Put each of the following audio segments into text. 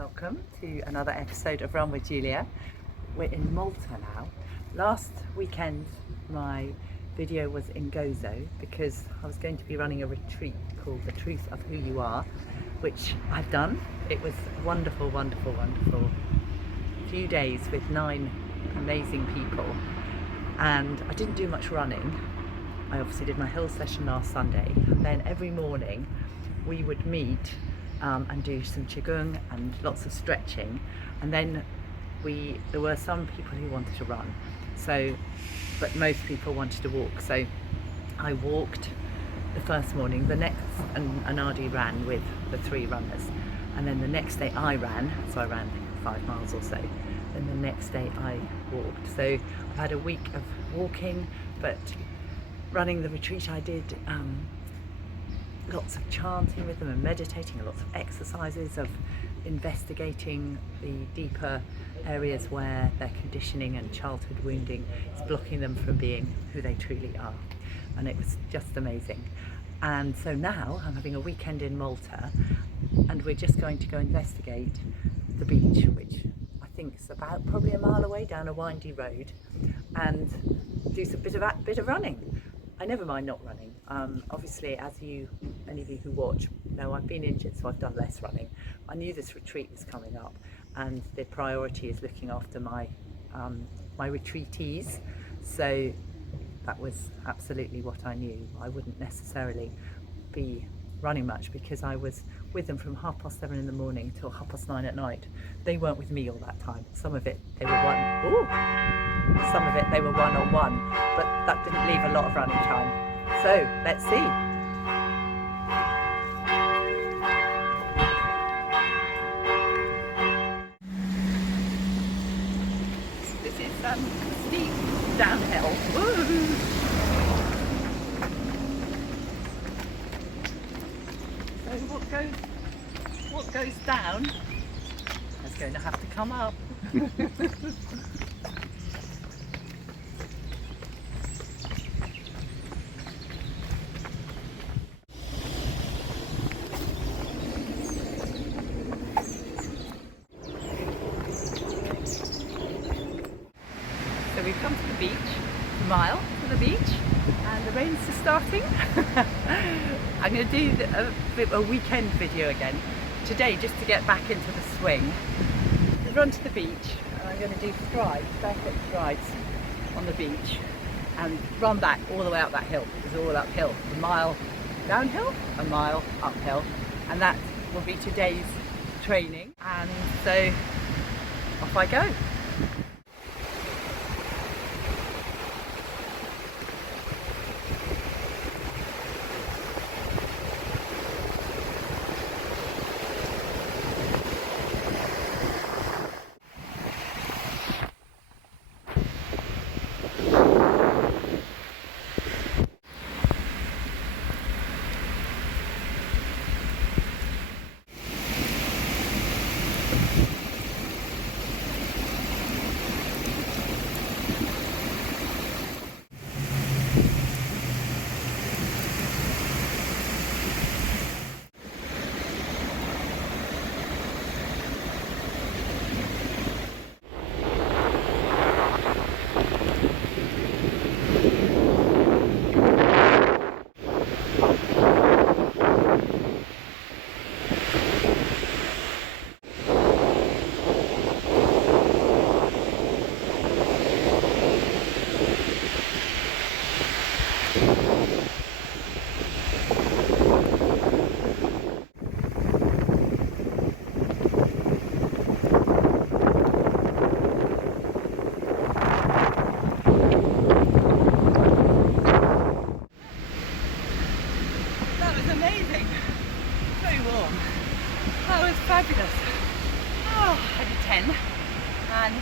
Welcome to another episode of Run with Julia. We're in Malta now. Last weekend my video was in Gozo because I was going to be running a retreat called The Truth of Who You Are, which I've done. It was wonderful, wonderful, wonderful. Few days with 9 amazing people, and I didn't do much running. I obviously did my hill session last Sunday, and then every morning we would meet and do some qigong and lots of stretching, and then there were some people who wanted to run, but most people wanted to walk. So I walked the first morning, the next, and Adi ran with the 3 runners, and then the next day I ran, so I ran 5 miles or so, and the next day I walked. So I've had a week of walking, but running the retreat I did lots of chanting with them and meditating, and lots of exercises of investigating the deeper areas where their conditioning and childhood wounding is blocking them from being who they truly are. And it was just amazing. And so now I'm having a weekend in Malta, and we're just going to go investigate the beach, which I think is about probably a mile away down a windy road, and do some bit of running. I never mind not running. Obviously, as any of you who watch know, I've been injured, so I've done less running. I knew this retreat was coming up, and the priority is looking after my retreatees. So that was absolutely what I knew. I wouldn't necessarily be running much because I was with them from 7:30 in the morning till 9:30 at night. They weren't with me all that time. Some of it they were one-on-one, but that didn't leave a lot of running time. So let's see. This is steep downhill. Woo! So what goes down is going to have to come up. So we've come to the beach, a mile to the beach, and the rain's just starting. I'm going to do a weekend video again today, just to get back into the swing. We'll run to the beach, and I'm going to do barefoot strides on the beach, and run back all the way up that hill. It's all uphill, a mile downhill, a mile uphill, and that will be today's training. And so off I go. That was fabulous. Oh, I did 10 and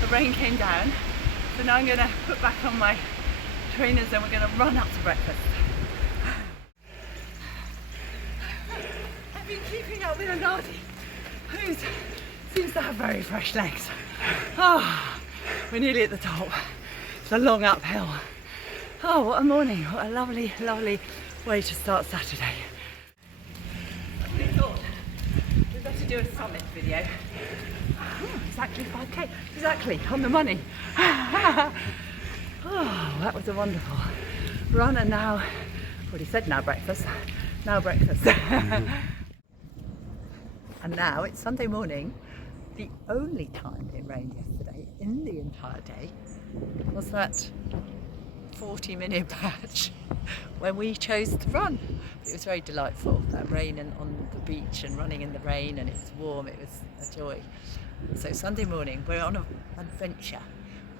the rain came down, so now I'm going to put back on my trainers and we're going to run out to breakfast. I've been keeping up with Adi, who seems to have very fresh legs. Oh, we're nearly at the top. It's a long uphill. Oh, what a morning. What a lovely, lovely way to start Saturday. We thought we better do a summit video. Exactly 5k, exactly, on the money. Oh, that was a wonderful run, and now, already said now breakfast. And now it's Sunday morning. The only time it rained yesterday in the entire day was that 40-minute patch when we chose to run. It was very delightful, that rain and on the beach and running in the rain, and it was warm, it was a joy. So Sunday morning we're on an adventure.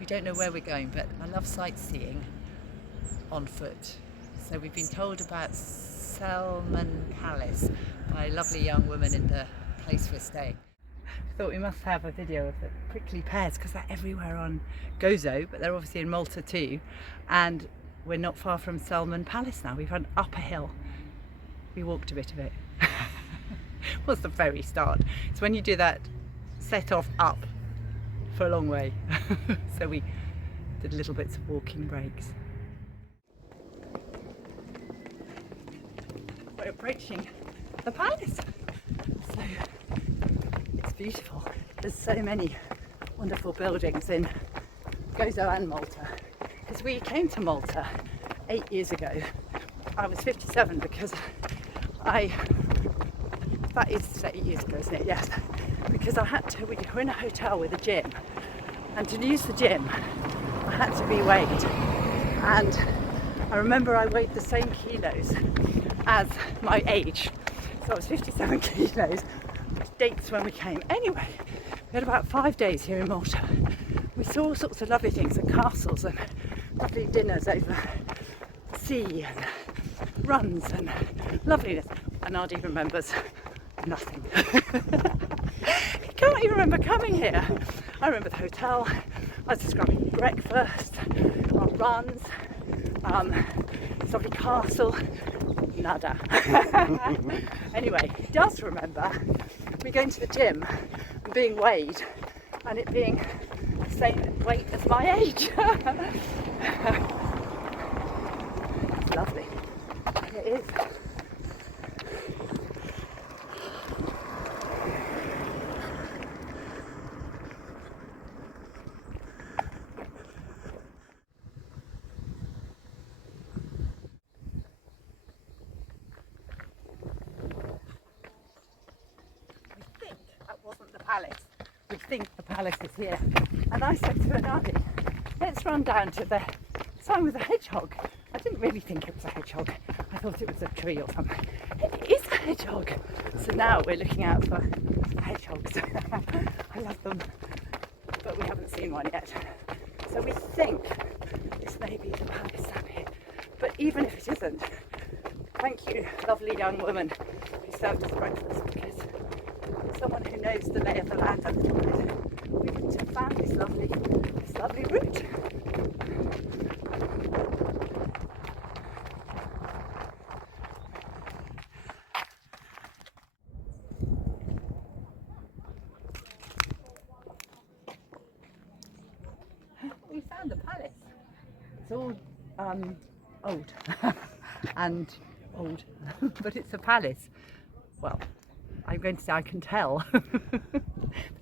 We don't know where we're going, but I love sightseeing on foot. So we've been told about Selmun Palace by a lovely young woman in the place we're staying. Thought we must have a video of the prickly pears because they're everywhere on Gozo, but they're obviously in Malta too. And we're not far from Selmun Palace now. We've run up a hill. We walked a bit of it. Was the very start. It's when you do that set off up for a long way. So we did little bits of walking breaks. We're approaching the palace. So it's beautiful. There's so many wonderful buildings in Gozo and Malta. Because we came to Malta 8 years ago. I was 57 because that is 8 years ago, isn't it? Yes. Because we were in a hotel with a gym, and to use the gym I had to be weighed, and I remember I weighed the same kilos as my age, so I was 57 kilos, which dates when we came. Anyway, we had about 5 days here in Malta. We saw all sorts of lovely things, and castles and lovely dinners over the sea and runs and loveliness, and Ardy remembers nothing. He can't even remember coming here. I remember the hotel, I was describing breakfast, our runs, this lovely castle, nada. Anyway, he does remember me going to the gym and being weighed and it being the same weight as my age. It's lovely. It is. Palace. We think the palace is here. And I said to Anadi, let's run down to the sign with a hedgehog. I didn't really think it was a hedgehog. I thought it was a tree or something. It is a hedgehog. So now we're looking out for hedgehogs. I love them, but we haven't seen one yet. So we think this may be the palace down here. But even if it isn't, thank you, lovely young woman who served us breakfast, because someone who knows the lay of the land a little bit, we wouldn't have found this lovely route. We found the palace. It's all old and old, but it's a palace. Well, I'm going to say I can tell, but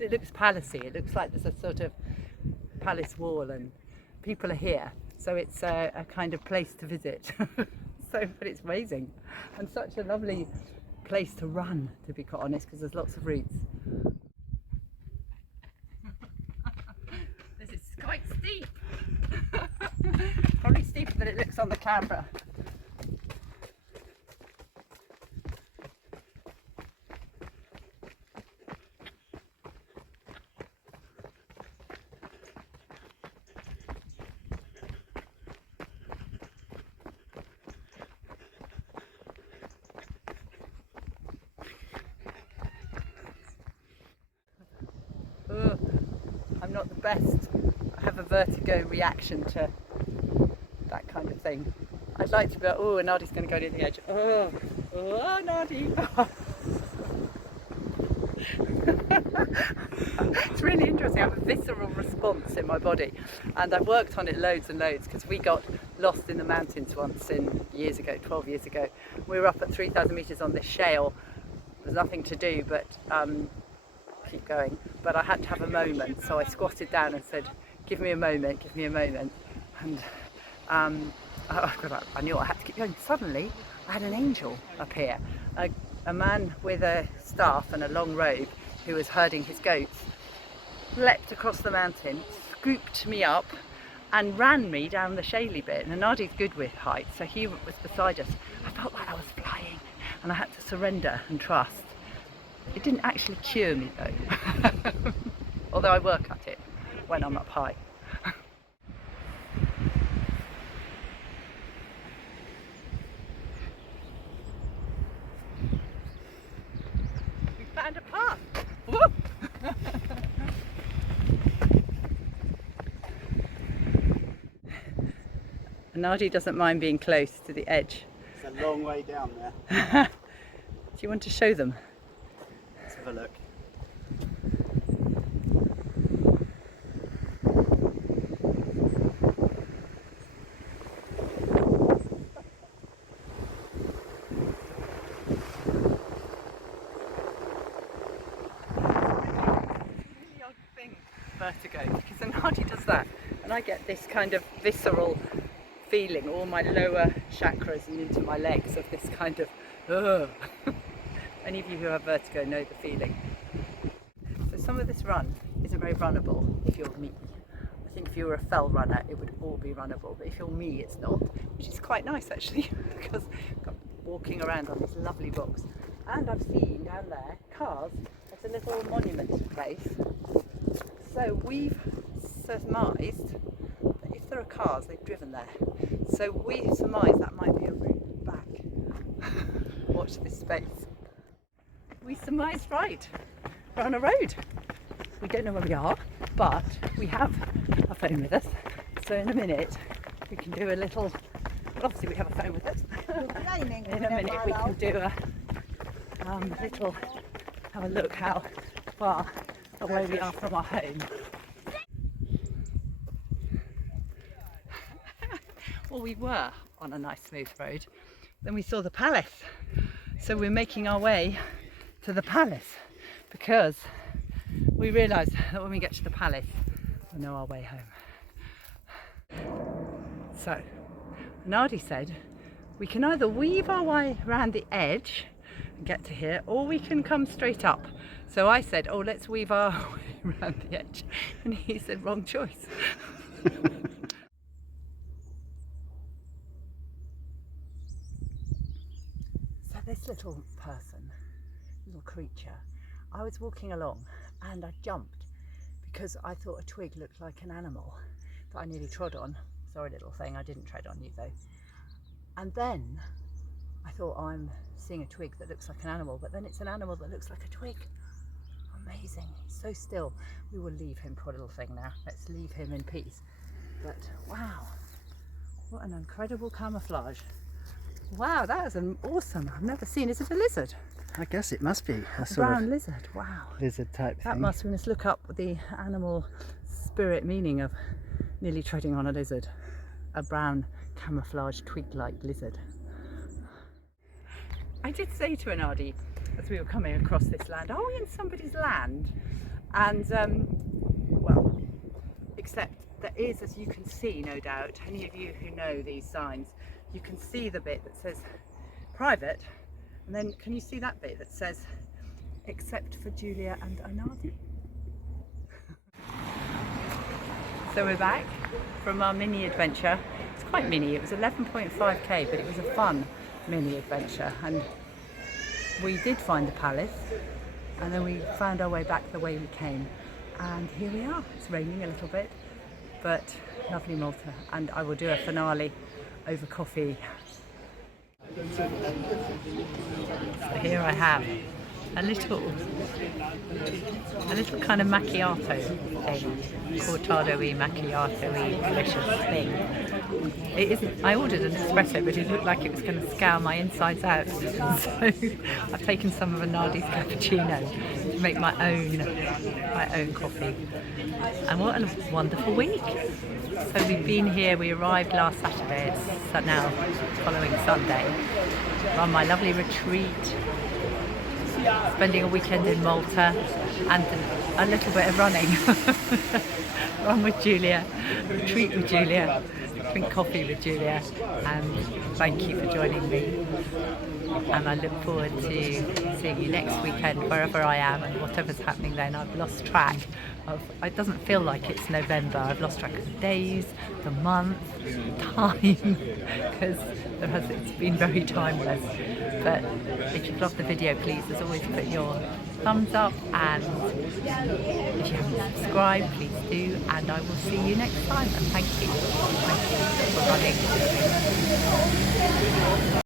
it looks palacey. It looks like there's a sort of palace wall and people are here. So it's a kind of place to visit. But it's amazing and such a lovely place to run, to be quite honest, because there's lots of routes. This is quite steep. Probably steeper than it looks on the camera. I'm not the best. I have a vertigo reaction to that kind of thing. I'd like to be like, oh, Nadi's going to go near the edge. Oh, Nadi. It's really interesting. I have a visceral response in my body, and I've worked on it loads and loads, because we got lost in the mountains once 12 years ago. We were up at 3,000 metres on this shale. There's nothing to do but keep going, but I had to have a moment, so I squatted down and said, give me a moment, give me a moment. And I knew I had to keep going. Suddenly I had an angel appear, a man with a staff and a long robe who was herding his goats, leapt across the mountain, scooped me up and ran me down the shaly bit. And Nadi's good with heights, so he was beside us. I felt like I was flying and I had to surrender and trust. It didn't actually cure me though, although I work at it when I'm up high. We found a path. Whoop. Nadi doesn't mind being close to the edge. It's a long way down there. Do you want to show them? Let's have a look. Really odd thing, vertigo, because Nadi does that and I get this kind of visceral feeling, all my lower chakras and into my legs, of this kind of ugh. Any of you who have vertigo know the feeling. So some of this run isn't very runnable if you're me. I think if you were a fell runner it would all be runnable, but if you're me it's not, which is quite nice actually because I'm walking around on this lovely box and I've seen down there cars at a little monument place. So we've surmised that if there are cars, they've driven there. So we surmise that might be a route back. Watch this space. We surmised right. We're on a road. We don't know where we are, but we have a phone with us. So in a minute we can do a little, well obviously we have a phone with us. In a minute we can do a little, have a look how far away we are from our home. Well, we were on a nice smooth road, then we saw the palace, so we're making our way to the palace because we realised that when we get to the palace we'll know our way home. So Nadi said we can either weave our way around the edge and get to here, or we can come straight up. So I said, oh, let's weave our way around the edge, and he said wrong choice. This little person, little creature, I was walking along and I jumped because I thought a twig looked like an animal that I nearly trod on. Sorry little thing, I didn't tread on you though. And then I thought, oh, I'm seeing a twig that looks like an animal, but then it's an animal that looks like a twig. Amazing, he's so still. We will leave him, poor little thing now. Let's leave him in peace. But wow, what an incredible camouflage. Wow, that is an awesome. I've never seen. Is it a lizard? I guess it must be a brown lizard. Wow. Lizard type thing. That must. We must look up the animal spirit meaning of nearly treading on a lizard. A brown camouflage twig-like lizard. I did say to Nadi as we were coming across this land, are we in somebody's land? And well, except there is, as you can see, no doubt, any of you who know these signs, you can see the bit that says private, and then can you see that bit that says except for Julia and Nadi? So we're back from our mini adventure. It's quite mini, it was 11.5k, but it was a fun mini adventure, and we did find the palace and then we found our way back the way we came, and here we are. It's raining a little bit, but lovely Malta, and I will do a finale over coffee. So here I have a little kind of macchiato thing, cortado-y, macchiato-y, delicious thing. It isn't. I ordered an espresso, but it looked like it was going to scour my insides out. So I've taken some of Nadi's cappuccino to make my own coffee. And what a wonderful week! So we've been here. We arrived last Saturday. It's now following Sunday. We're on my lovely retreat spending a weekend in Malta and a little bit of running. Run with Julia, retreat with Julia, drink coffee with Julia, and thank you for joining me. And I look forward to seeing you next weekend wherever I am and whatever's happening then. I've lost track of, it doesn't feel like it's November, I've lost track of the days, the month, time, because it's been very timeless. But if you've loved the video, please as always put your thumbs up, and if you haven't subscribed, please do, and I will see you next time, and thank you for running.